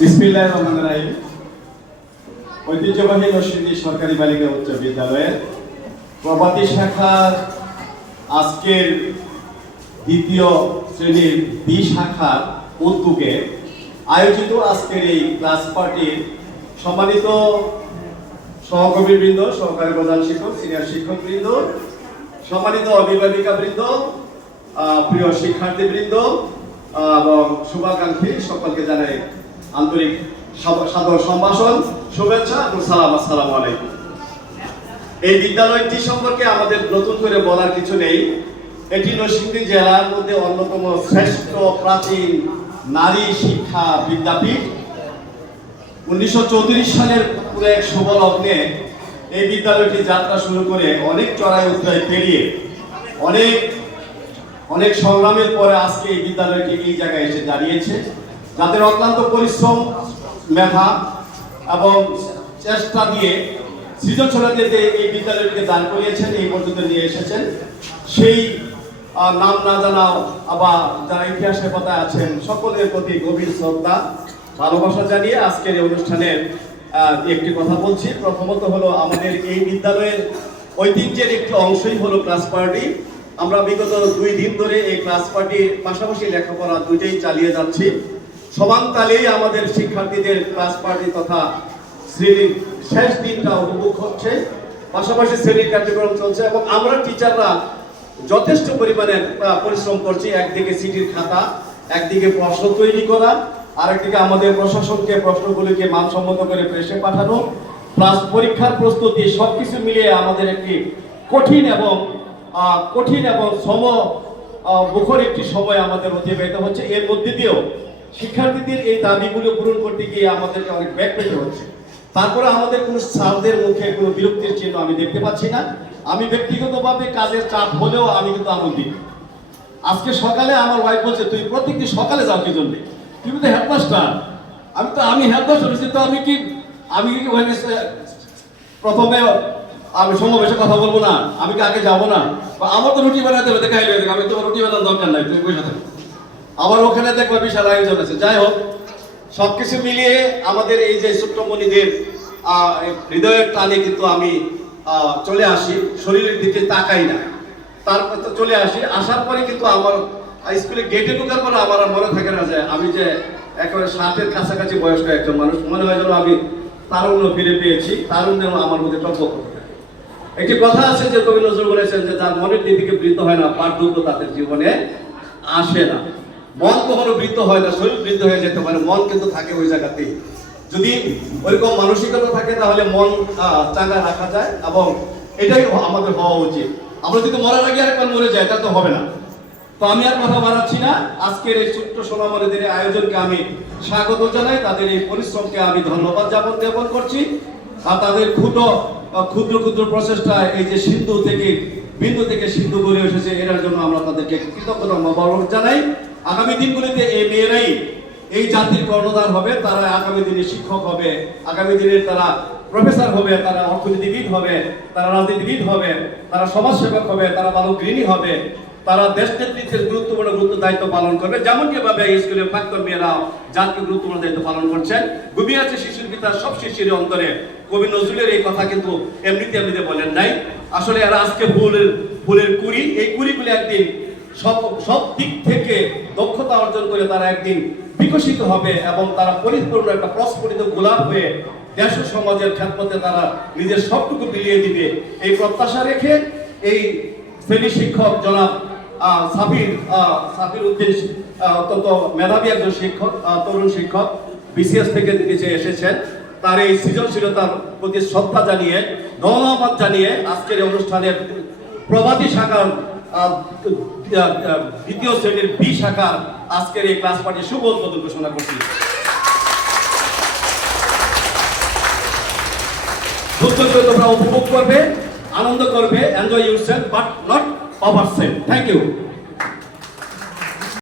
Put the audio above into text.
বিসমিল্লাহির রহমানির রহিম। ঐতিহ্যবাহী নরসিংদী সরকারি বালিকা উচ্চ বিদ্যালয়ের প্রভাতী শাখার আজকের দ্বিতীয় শ্রেণীর বি শাখার উদ্যোগে আয়োজিত আজকের এই ক্লাস পার্টির সম্মানিত সহকর্মীবৃন্দ, সহকারী প্রধান শিক্ষক, সিনিয়র শিক্ষকবৃন্দ, সম্মানিত অভিভাবিকাবৃন্দ, প্রিয় শিক্ষার্থীবৃন্দ এবং শুভাকাঙ্ক্ষী সকলকে জানাই আন্তরিক সাদর সম্ভাষণ, শুভেচ্ছা এবং সালাম। আসসালামু আলাইকুম। এই বিদ্যালয়টি সম্পর্কে আমাদের নতুন করে বলার কিছু নেই। এটি নরসিংদী জেলার মধ্যে অন্যতম শ্রেষ্ঠ প্রাচীন নারী শিক্ষা বিদ্যাপীঠ। 1934 সালের পুরো এক শুভ লগ্নে এই বিদ্যালয়টি যাত্রা শুরু করে অনেক চড়াই উতরাই পেরিয়ে অনেক সংগ্রামের পরে আজকে এই বিদ্যালয়টি এই জায়গায় এসে দাঁড়িয়েছে। যাদের অক্লান্ত পরিশ্রম, মেধা এবং চেষ্টা দিয়ে সৃজনশীলতাতে এই বিদ্যালয়টিকে দান করিয়েছেন, এই পর্যন্ত নিয়ে এসেছেন। সেই নাম না জানা আবার যারা ইতিহাসের পাতায় আছেন সকলের প্রতি গভীর শ্রদ্ধা, ভালোবাসা জানিয়ে আজকের এই অনুষ্ঠানের একটি কথা বলছি। প্রথমত হলো আমাদের এই বিদ্যালয়ের ঐতিহ্যের একটি অংশই হলো ক্লাস পার্টি। আমরা বিগত 2 দিন ধরে এই ক্লাস পার্টির পাশাপাশি লেখাপড়া দুইটাই চালিয়ে যাচ্ছি। সমান তালেই আমাদের শিক্ষার্থীদের ক্লাস পার্টি তথা শ্রেণীর শেষ দিনটা উপভোগ হচ্ছে, পাশাপাশি শ্রেণীর কার্যক্রম চলছে এবং আমরা টিচাররা যথেষ্ট পরিমাণে পরিশ্রম করছি। একদিকে সিটির খাতা, একদিকে প্রশ্ন তৈরি করা, আরেকদিকে আমাদের প্রশাসনকে প্রশ্নগুলিকে মানসম্মত করে প্রেসে পাঠানো, প্লাস পরীক্ষার প্রস্তুতি, সবকিছু মিলিয়ে আমাদের একটি কঠিন এবং শ্রম মুখর একটি সময় আমাদের অতিবাহিত হচ্ছে। এর মধ্যে দিয়েও শিক্ষার্থীদের এই দাবিগুলো পূরণ করতে গিয়ে আমাদেরকে অনেক ব্যাক পেতে হচ্ছে। তারপরে আমাদের কোনো স্যারদের মুখে কোনো বিরক্তির চিহ্ন আমি দেখতে পাচ্ছি না। আমি ব্যক্তিগতভাবে কাজের চাপ হলেও আমি কিন্তু আনন্দিত। আজকে সকালে আমার ওয়াইফ বলছে, তুই প্রত্যেকদিন সকালে যাও কি জন্য? তুমি তো হেডমাস্টার। আমি হেডমাস্টার হচ্ছি, তো আমি প্রথমে আমি সমাবেশে কথা বলবো না? আমি কি আগে যাবো না? আমার তো রুটি বানাতে হবে, দেখাইলে আমি তোমার রুটি বানানোর দরকার নাই, তুমি বসে থাকো। আবার ওখানে দেখবো বিশাল আয়োজন আছে। যাই হোক, সবকিছু মিলিয়ে আমাদের এই যে ছোট্টমণিদের হৃদয়ের টানে কিন্তু আমি চলে আসি, শরীরের দিকে তাকাই না, তারপর তো চলে আসি। আসার পরে কিন্তু আমার স্কুলে গেটে ঢোকার পরে আমার মনে থাকে না যে আমি যে একেবারে 60-এর কাছাকাছি বয়স্ক একজন মানুষ। মনে হয় যেন আমি তারুণ্য ফিরে পেয়েছি, তারুণ্য আমার মধ্যে টক করতে থাকে। একটি কথা আছে যে কবি নজরুল বলেছেন যে যার মনের দিকে বৃদ্ধ হয় না, পাঠযোগ্য তাদের জীবনে আসে না। মন কখনো বৃদ্ধ হয় না, শরীর বৃদ্ধ হয়ে যেতে পারে, মন কিন্তু থাকে ওই জায়গাতেই। যদি ওইরকম মানসিকতা থাকে তাহলে মন চাঙ্গা রাখা যায় এবং এটাই আমাদের হওয়া উচিত। আমরা যদি মরার আগে আরেকবার মরে যাই তা তো হবে না। তো আমি আর কথা বাড়াচ্ছি না। আজকের এই ছোট্ট সোনামণিদের আয়োজনকে আমি স্বাগত জানাই, তাদের এই পরিশ্রমকে আমি ধন্যবাদ জ্ঞাপন করছি। আর তাদের ক্ষুদ্র ক্ষুদ্র প্রচেষ্টায় এই যে বিন্দু থেকে সিন্ধু গড়ে এসেছে, এটার জন্য আমরা তাদেরকে কৃতজ্ঞতা মোবারক জানাই। আগামী দিনগুলিতে এই মেয়েরাই এই জাতির কর্ণধার হবে, তারা আগামী দিনে শিক্ষক হবে, আগামী দিনে তারা প্রফেসর হবে, তারা অর্থনীতিবিদ হবে, তারা রাজনীতিবিদ হবে, তারা সমাজসেবক হবে, তারা ভালো গৃহিণী হবে, তারা দেশ নেতৃত্বের গুরুত্বপূর্ণ দায়িত্ব পালন করবে। যেমন যেভাবে স্কুলের প্রাক্তন মেয়েরা জাতীয় গুরুত্বপূর্ণ দায়িত্ব পালন করছেন। ঘুমিয়ে আছে শিশুর পিতা সব শিশুর অন্তরে, কবি নজরুলের এই কথা কিন্তু এমনিতে বলেন নাই। আসলে এরা আজকে ফুলের কুড়ি, এই কুড়িগুলি একদিন সব দিক থেকে দক্ষতা অর্জন করে তারা একদিন বিকশিত হবে এবং তারা পরিপূর্ণ একটা প্রস্ফুটিত গোলাপ হয়ে দেশ ও সমাজের খ্যাতমতে তারা নিজের সবটুকু বিলিয়ে দিবে, এই প্রত্যাশা রেখে এই শ্রেণী শিক্ষক জনাব সাবির উদ্দিন অত্যন্ত মেধাবী একজন শিক্ষক, তরুণ শিক্ষক, বিসিএস থেকে নিচে এসেছেন। তার এই সৃজনশীলতার প্রতি শ্রদ্ধা জানিয়ে, ধন্যবাদ জানিয়ে আজকের এই অনুষ্ঠানের প্রভাতী শাখার দ্বিতীয় শ্রেণীর বি শাখার আজকের এই ক্লাস পার্টির শুভ উদ্বোধন ঘোষণা করছি। তোমরা উপভোগ করবে, আনন্দ করবে, enjoy yourself but not overself. Thank you.